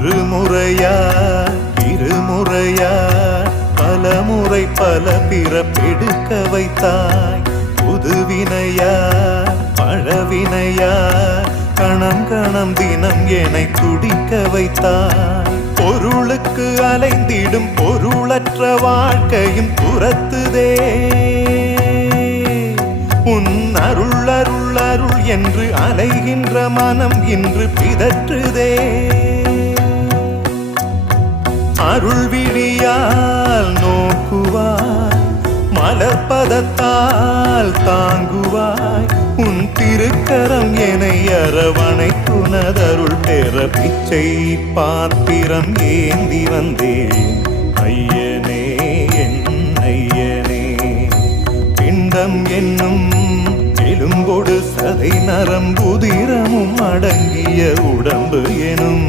ஒரு முறையா இருமுறையா பல முறை பல பிறப்பெடுக்க வைத்தாய். புதுவினையா பழவினையா கணம் கணம் தினம் என்னை துடிக்க வைத்தாய். பொருளுக்கு அலைந்திடும் பொருளற்ற வாழ்க்கையும் துரத்துதே. உன் அருள் அருள் அருள் என்று அலைகின்ற மனம் இன்று பிதற்றுதே. அருள் விழியால் நோக்குவாய், மலர்பதத்தால் தாங்குவாய். உன் திருக்கரம் என்னை அரவணைத்துனதருள் பெற பிச்சை பாத்திரம் ஏந்தி வந்தேன். ஐயனே என் ஐயனே, பிண்டம் என்னும் எலும்பொடு சதை நரம்புதிரமும் அடங்கிய உடம்பு எனும்